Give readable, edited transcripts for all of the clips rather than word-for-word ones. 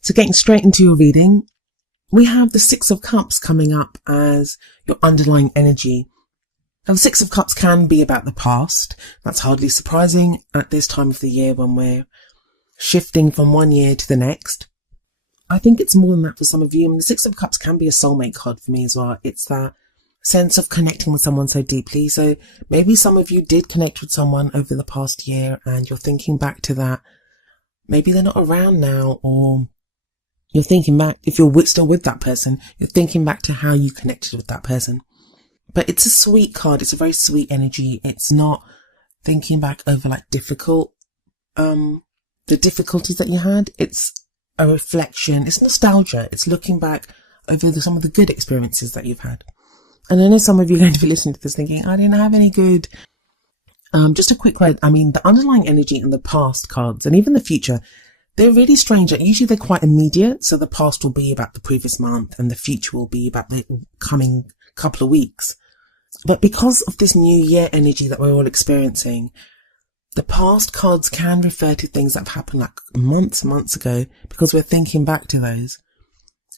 So getting straight into your reading, we have the Six of Cups coming up as your underlying energy. Now, the Six of Cups can be about the past. That's hardly surprising at this time of the year when we're shifting from one year to the next. I think it's more than that for some of you. I mean, the Six of Cups can be a soulmate card for me as well. It's that sense of connecting with someone so deeply. So maybe some of you did connect with someone over the past year and you're thinking back to that. Maybe they're not around now, or you're thinking back, if you're still with that person, you're thinking back to how you connected with that person. But it's a sweet card. It's a very sweet energy. It's not thinking back over like the difficulties that you had. It's a reflection. It's nostalgia. It's looking back over some of the good experiences that you've had. And I know some of you are going to be listening to this thinking, I didn't have any good. Just a quick word. I mean, the underlying energy in the past cards and even the future, they're really strange. Usually they're quite immediate. So the past will be about the previous month and the future will be about the coming couple of weeks. But because of this new year energy that we're all experiencing, the past cards can refer to things that have happened like months ago, because we're thinking back to those.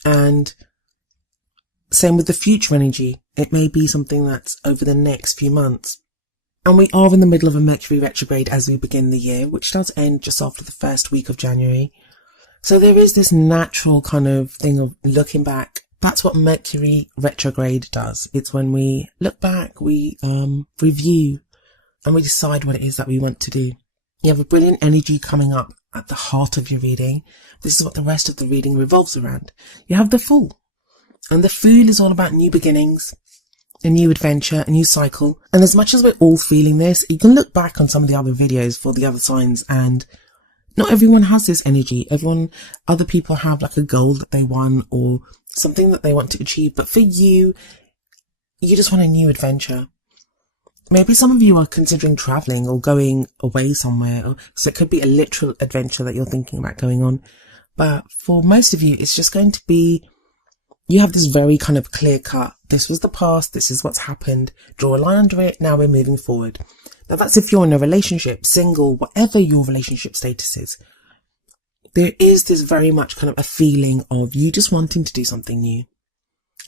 And same with the future energy. It may be something that's over the next few months. And we are in the middle of a Mercury retrograde as we begin the year, which does end just after the first week of January. So there is this natural kind of thing of looking back. That's what Mercury retrograde does. It's when we look back, we review, and we decide what it is that we want to do. You have a brilliant energy coming up at the heart of your reading. This is what the rest of the reading revolves around. You have the Fool. And the Fool is all about new beginnings, a new adventure, a new cycle. And as much as we're all feeling this, you can look back on some of the other videos for the other signs, and not everyone has this energy. Other people have like a goal that they want or something that they want to achieve. But for you, you just want a new adventure. Maybe some of you are considering traveling or going away somewhere. So it could be a literal adventure that you're thinking about going on. But for most of you, it's just going to be, you have this very kind of clear cut. This was the past. This is what's happened. Draw a line under it. Now we're moving forward. Now that's if you're in a relationship, single, whatever your relationship status is. There is this very much kind of a feeling of you just wanting to do something new.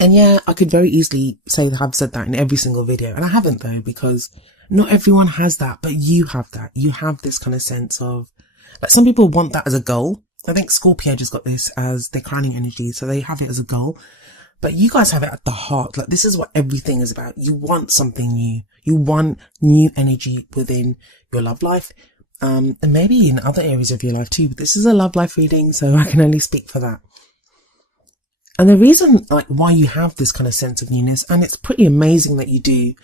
And yeah, I could very easily say that I've said that in every single video. And I haven't though, because not everyone has that, but you have that. You have this kind of sense of, like, some people want that as a goal. I think Scorpio just got this as their crowning energy. So they have it as a goal, but you guys have it at the heart. Like, this is what everything is about. You want something new. You want new energy within your love life. And maybe in other areas of your life too, but this is a love life reading, so I can only speak for that. And the reason, like, why you have this kind of sense of newness, and it's pretty amazing that you do,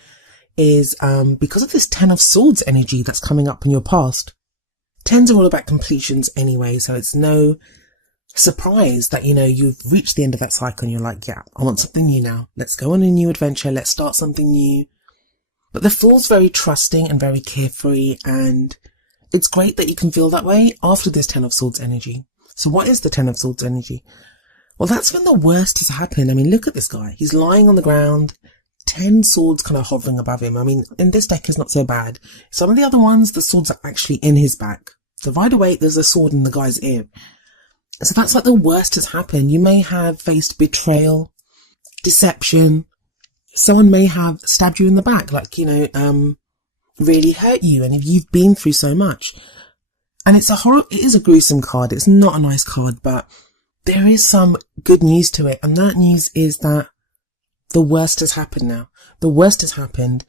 is because of this Ten of Swords energy that's coming up in your past. Tens are all about completions anyway, so it's no surprise that, you know, you've reached the end of that cycle and you're like, yeah, I want something new now. Let's go on a new adventure. Let's start something new. But the Fool's very trusting and very carefree, and it's great that you can feel that way after this Ten of Swords energy. So what is the Ten of Swords energy? Well, that's when the worst has happened. I mean, look at this guy. He's lying on the ground, 10 swords kind of hovering above him. I mean, in this deck, it's not so bad. Some of the other ones, the swords are actually in his back. So right away, there's a sword in the guy's ear. So that's like the worst has happened. You may have faced betrayal, deception. Someone may have stabbed you in the back, like, you know, really hurt you. And if you've been through so much, and it is a gruesome card. It's not a nice card, but there is some good news to it. And that news is that the worst has happened now. The worst has happened.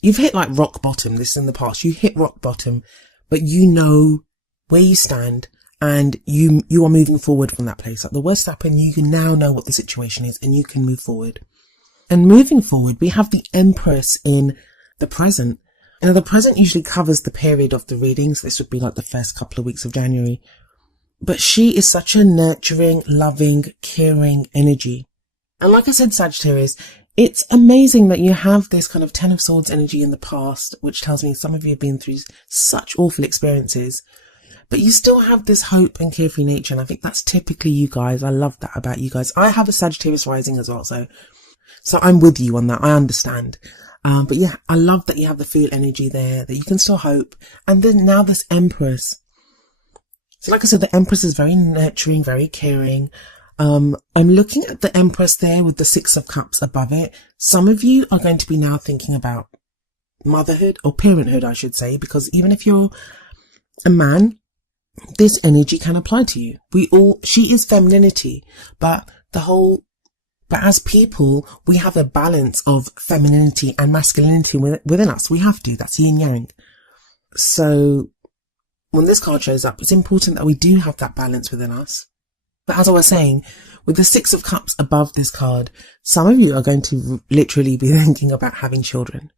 You've hit like rock bottom. This is in the past. You hit rock bottom, but you know where you stand and you are moving forward from that place. Like, the worst happened. You can now know what the situation is and you can move forward. And moving forward, we have the Empress in the present. Now, the present usually covers the period of the readings. This would be like the first couple of weeks of January. But she is such a nurturing, loving, caring energy. And like I said, Sagittarius, it's amazing that you have this kind of Ten of Swords energy in the past, which tells me some of you have been through such awful experiences. But you still have this hope and carefree nature. And I think that's typically you guys. I love that about you guys. I have a Sagittarius rising as well. So I'm with you on that. I understand. But yeah, I love that you have the Fool energy there, that you can still hope. And then now this Empress. So like I said, the Empress is very nurturing, very caring. I'm looking at the Empress there with the Six of Cups above it. Some of you are going to be now thinking about motherhood or parenthood, I should say, because even if you're a man, this energy can apply to you. She is femininity, but as people, we have a balance of femininity and masculinity within us. We have to. That's yin yang. So when this card shows up, it's important that we do have that balance within us. But as I was saying, with the Six of Cups above this card, some of you are going to literally be thinking about having children.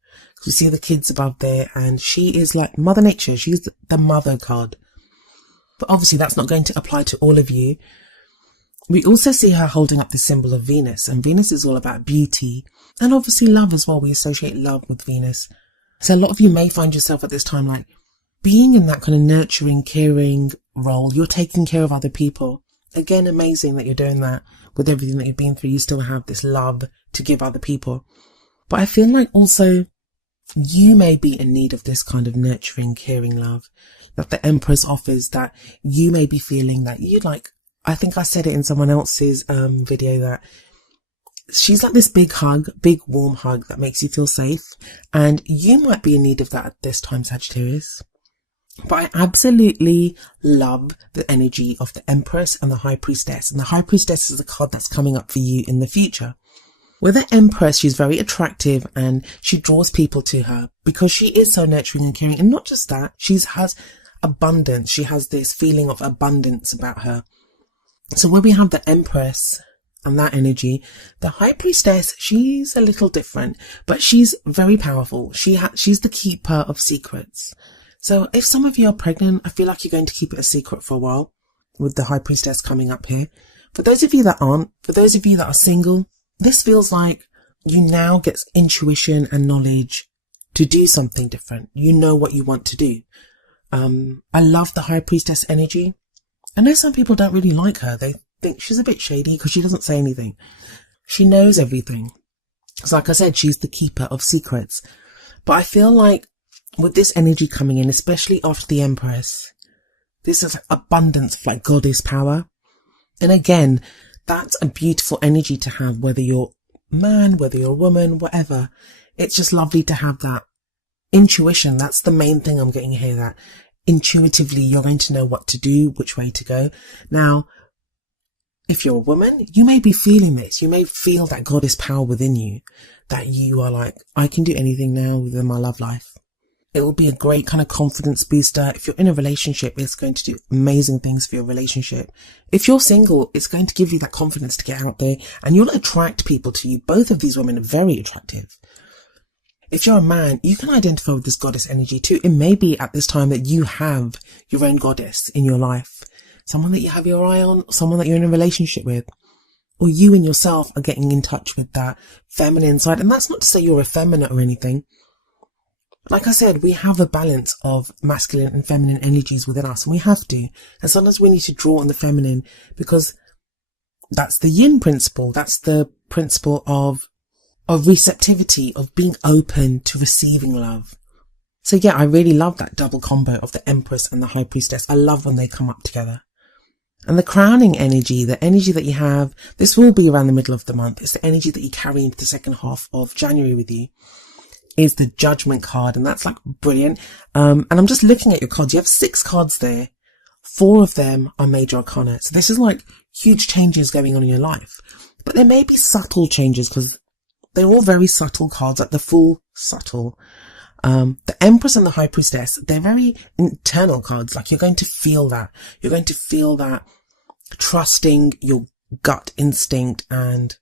You see the kids above there, and she is like Mother Nature. She's the mother card. But obviously that's not going to apply to all of you. We also see her holding up the symbol of Venus, and Venus is all about beauty and obviously love as well. We associate love with Venus. So a lot of you may find yourself at this time like being in that kind of nurturing, caring role. You're taking care of other people. Again, amazing that you're doing that with everything that you've been through. You still have this love to give other people. But I feel like also you may be in need of this kind of nurturing, caring love that the Empress offers, that you may be feeling that you'd like. I think I said it in someone else's video that she's like this big hug, big warm hug that makes you feel safe. And you might be in need of that at this time, Sagittarius. But I absolutely love the energy of the Empress and the High Priestess. And the High Priestess is a card that's coming up for you in the future. With the Empress, she's very attractive and she draws people to her because she is so nurturing and caring. And not just that, she has abundance. She has this feeling of abundance about her. So when we have the Empress and that energy, the High Priestess, she's a little different, but she's very powerful. She's the keeper of secrets. So if some of you are pregnant, I feel like you're going to keep it a secret for a while with the High Priestess coming up here. For those of you that aren't, for those of you that are single, this feels like you now get intuition and knowledge to do something different. You know what you want to do. I love the High Priestess energy. I know some people don't really like her. They think she's a bit shady because she doesn't say anything. She knows everything. So like I said, she's the keeper of secrets. But I feel like with this energy coming in, especially after the Empress, this is like abundance of like goddess power. And again, that's a beautiful energy to have, whether you're a man, whether you're a woman, whatever. It's just lovely to have that intuition. That's the main thing I'm getting here, that intuitively you're going to know what to do, which way to go. Now, if you're a woman, you may be feeling this. You may feel that goddess power within you, that you are like, I can do anything now within my love life. It will be a great kind of confidence booster. If you're in a relationship, it's going to do amazing things for your relationship. If you're single, it's going to give you that confidence to get out there and you'll attract people to you. Both of these women are very attractive. If you're a man, you can identify with this goddess energy too. It may be at this time that you have your own goddess in your life. Someone that you have your eye on, someone that you're in a relationship with. Or you and yourself are getting in touch with that feminine side. And that's not to say you're effeminate or anything. Like I said, we have a balance of masculine and feminine energies within us, and we have to. And sometimes we need to draw on the feminine because that's the yin principle. That's the principle of receptivity, of being open to receiving love. So yeah, I really love that double combo of the Empress and the High Priestess. I love when they come up together. And the crowning energy, the energy that you have, this will be around the middle of the month. It's the energy that you carry into the second half of January with you. Is the Judgment card, and that's like brilliant. And I'm just looking at your cards. You have 6 cards there. 4 of them are major arcana. So this is like huge changes going on in your life. But there may be subtle changes because they're all very subtle cards, like the full subtle. The Empress and the High Priestess, they're very internal cards. Like you're going to feel that. You're going to feel that trusting your gut instinct and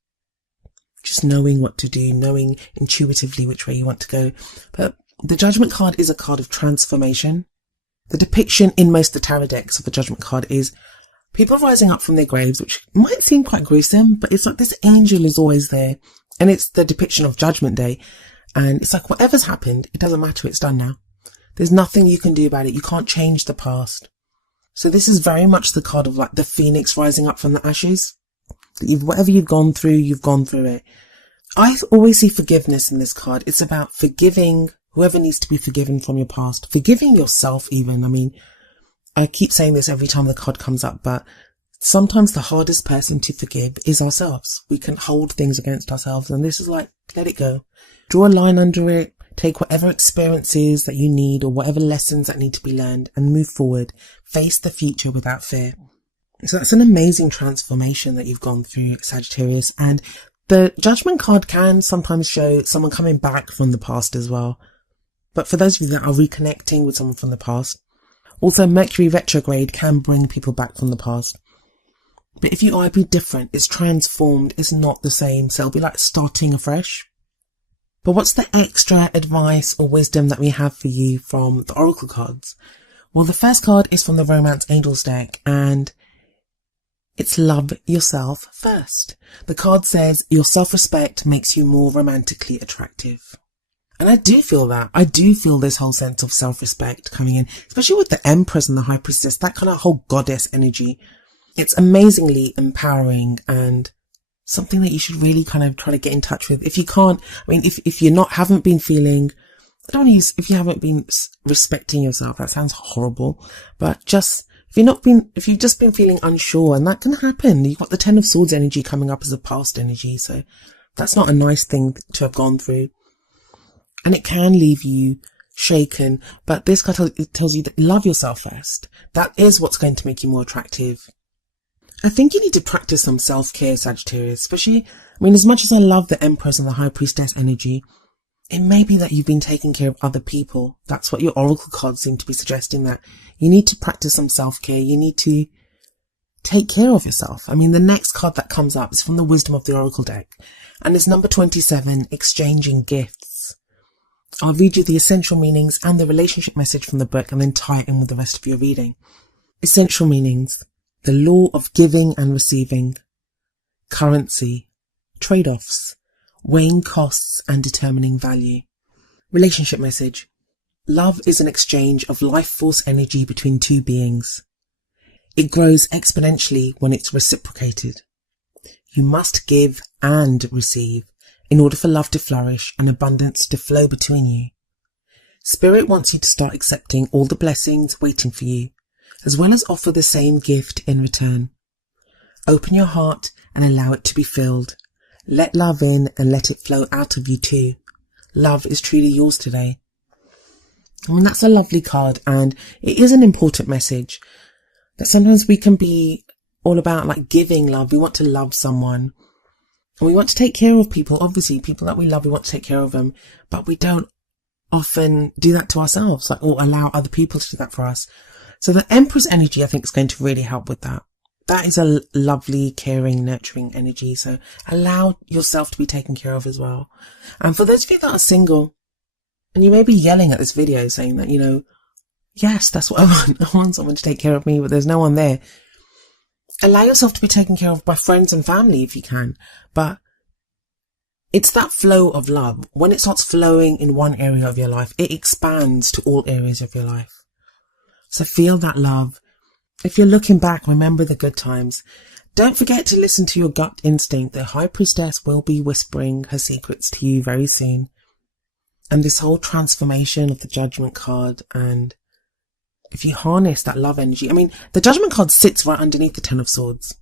just knowing what to do, knowing intuitively which way you want to go. But the Judgment card is a card of transformation. The depiction in most of the tarot decks of the Judgment card is people rising up from their graves, which might seem quite gruesome, but it's like this angel is always there. And it's the depiction of Judgment Day. And it's like whatever's happened, it doesn't matter, it's done now. There's nothing you can do about it. You can't change the past. So this is very much the card of like the phoenix rising up from the ashes. Whatever you've gone through it. I always see forgiveness in this card. It's about forgiving whoever needs to be forgiven from your past, forgiving yourself even. I mean, I keep saying this every time the card comes up, but sometimes the hardest person to forgive is ourselves. We can hold things against ourselves, and this is like, let it go. Draw a line under it, take whatever experiences that you need or whatever lessons that need to be learned and move forward. Face the future without fear. So that's an amazing transformation that you've gone through, Sagittarius. And the Judgment card can sometimes show someone coming back from the past as well. But for those of you that are reconnecting with someone from the past, also Mercury retrograde can bring people back from the past. But if you are be different, it's transformed, it's not the same. So it'll be like starting afresh. But what's the extra advice or wisdom that we have for you from the Oracle cards? Well, the first card is from the Romance Angels deck, and it's love yourself first. The card says your self-respect makes you more romantically attractive. And I do feel that. I do feel this whole sense of self-respect coming in, especially with the Empress and the High Priestess, that kind of whole goddess energy. It's amazingly empowering and something that you should really kind of try to get in touch with. If you can't, I mean, if you're haven't been feeling, I don't want to use, if you haven't been respecting yourself, that sounds horrible, but just, if you've just been feeling unsure, and that can happen. You've got the Ten of Swords energy coming up as a past energy, so that's not a nice thing to have gone through. And it can leave you shaken, but this card tells you that love yourself first. That is what's going to make you more attractive. I think you need to practice some self-care, Sagittarius, especially, I mean, as much as I love the Empress and the High Priestess energy, it may be that you've been taking care of other people. That's what your Oracle cards seem to be suggesting, that you need to practice some self-care. You need to take care of yourself. I mean, the next card that comes up is from the Wisdom of the Oracle deck, and it's number 27, exchanging gifts. I'll read you the essential meanings and the relationship message from the book and then tie it in with the rest of your reading. Essential meanings: the law of giving and receiving, currency, trade-offs, weighing costs and determining value. Relationship message: love is an exchange of life force energy between two beings. It grows exponentially when it's reciprocated. You must give and receive in order for love to flourish and abundance to flow between you. Spirit wants you to start accepting all the blessings waiting for you, as well as offer the same gift in return. Open your heart and allow it to be filled. Let love in and let it flow out of you too. Love is truly yours today. I mean, that's a lovely card, and it is an important message that sometimes we can be all about like giving love. We want to love someone and we want to take care of people. Obviously, people that we love, we want to take care of them, but we don't often do that to ourselves, like, or allow other people to do that for us. So the Empress energy, I think, is going to really help with that. That is a lovely, caring, nurturing energy. So allow yourself to be taken care of as well. And for those of you that are single, and you may be yelling at this video saying that, you know, yes, that's what I want. I want someone to take care of me, but there's no one there. Allow yourself to be taken care of by friends and family if you can. But it's that flow of love. When it starts flowing in one area of your life, it expands to all areas of your life. So feel that love. If you're looking back, remember the good times. Don't forget to listen to your gut instinct. The High Priestess will be whispering her secrets to you very soon. And this whole transformation of the Judgment card, and if you harness that love energy, I mean, the Judgment card sits right underneath the Ten of Swords.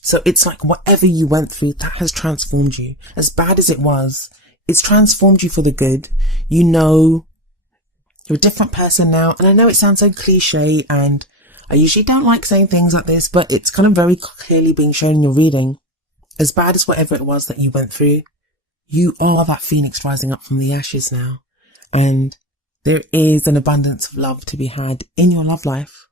So it's like whatever you went through, that has transformed you. As bad as it was, it's transformed you for the good. You know, you're a different person now. And I know it sounds so cliche, and I usually don't like saying things like this, but it's kind of very clearly being shown in your reading. As bad as whatever it was that you went through, you are that phoenix rising up from the ashes now. And there is an abundance of love to be had in your love life.